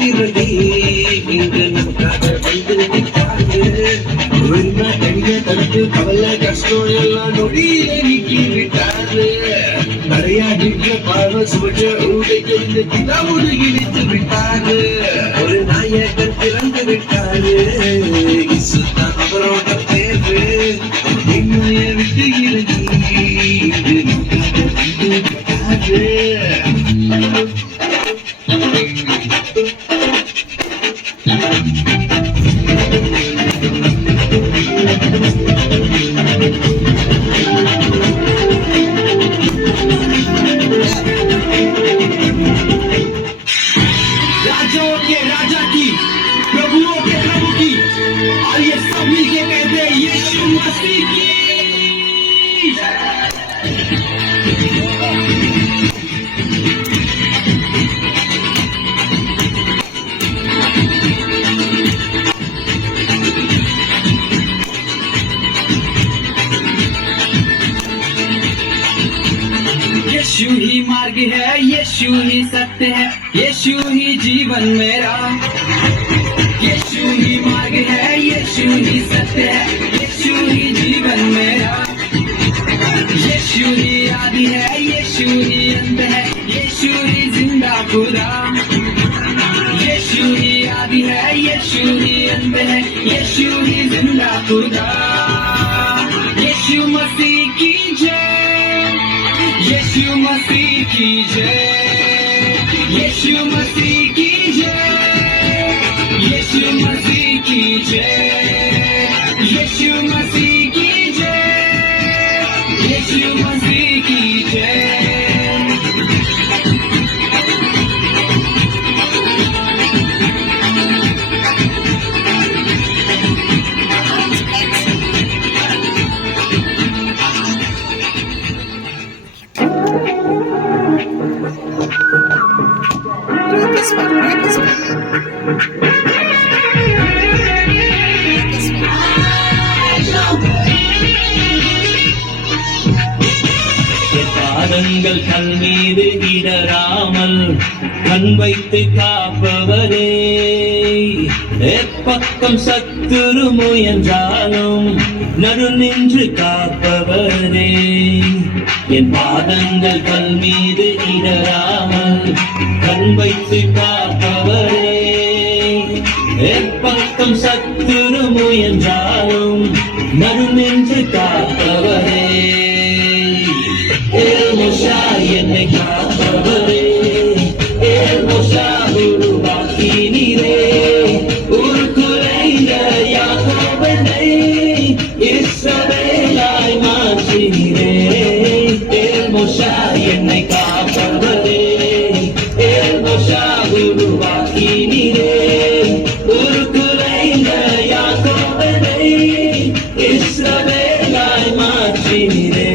திரடி இங்கு நமக்காக வந்து நிற்காது. ஒருமா தனிய தனக்கு கவலை கஷ்டம் எல்லாம் நொடியில நீக்கி விட்டாரு. நிறையாடுகின்ற பார்வை சுவற்ற உடைக்கு இந்த கிதாவோடு இணைத்து விட்டாரு. ஒரு நாயகன் பிறந்து விட்டாரு. இசுதான் அவரோட பேரு. என்னைய விட்டு இறங்கி இங்கு நமக்காக வந்து விட்டாரு. राजाओं के राजा की, प्रभुओं के प्रभु की, और ये सब मिलके कहते हैं यीशु मसीह की। यीशु ही मार्ग है, यीशु ही सत्य है, यीशु ही जीवन मेरा। यीशु ही मार्ग है, यीशु ही सत्य है, यीशु ही जीवन मेरा। यीशु ही आदि है, यीशु ही अंत है, यीशु ही जिंदा खुदा। यीशु ही आदि है, यीशु ही अंत है, यीशु ही जिंदा खुदा। यीशु मसीह की जय, यीशु मसीह की जय, यीशु मसीह की जय, यीशु मसीह की जय, यीशु मसीह की जय, यीशु मसीह की जय। பாதங்கள் கல் மீது இடராமல் கண் வைத்து காப்பவரே, எப்பக்கம் சத்துரு முயன்றாலும் நடு நின்று காப்பவரே. என் பாதங்கள் கல் மீது இடராமல் கண் வைத்து காப்பவரே, எப்பக்கம் சத்துரு முயன்றாலும் நடு நின்று காப்பவரே. என்னை காப்பவரே, உருவாக்கி நீரே, ஒரு குறைந்த யாக்கோபனை இஸ்ரவேலாய் மாற்றினீரே. என்னை காப்பவரே, உருவாக்கி நீரே, ஒரு குறைந்த யாக்கோபனை இஸ்ரவேலாய் மாற்றினீரே.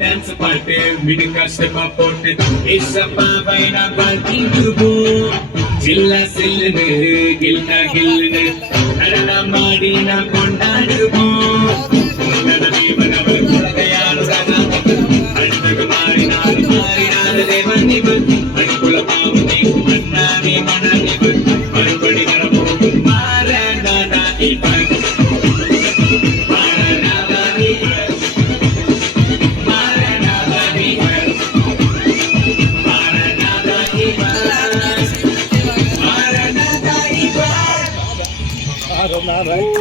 டான்ஸ் பாட்டு மிடுக்கா ஸ்டெப்பா போட்டு ஏசப்பா பைனா பாக்கிடுவோம். ஜில்லா சில்லுன்னு கில்னா கில்லுன்னு நடனம் ஆடி நான் கொண்டாடுவோம். நடனவர் குழந்தையாரு சகாமத்து அன்பு மாறினாரு மாறினாரு தேவன் நிபுத்தி அன்புல பாவனை நான் ரைட்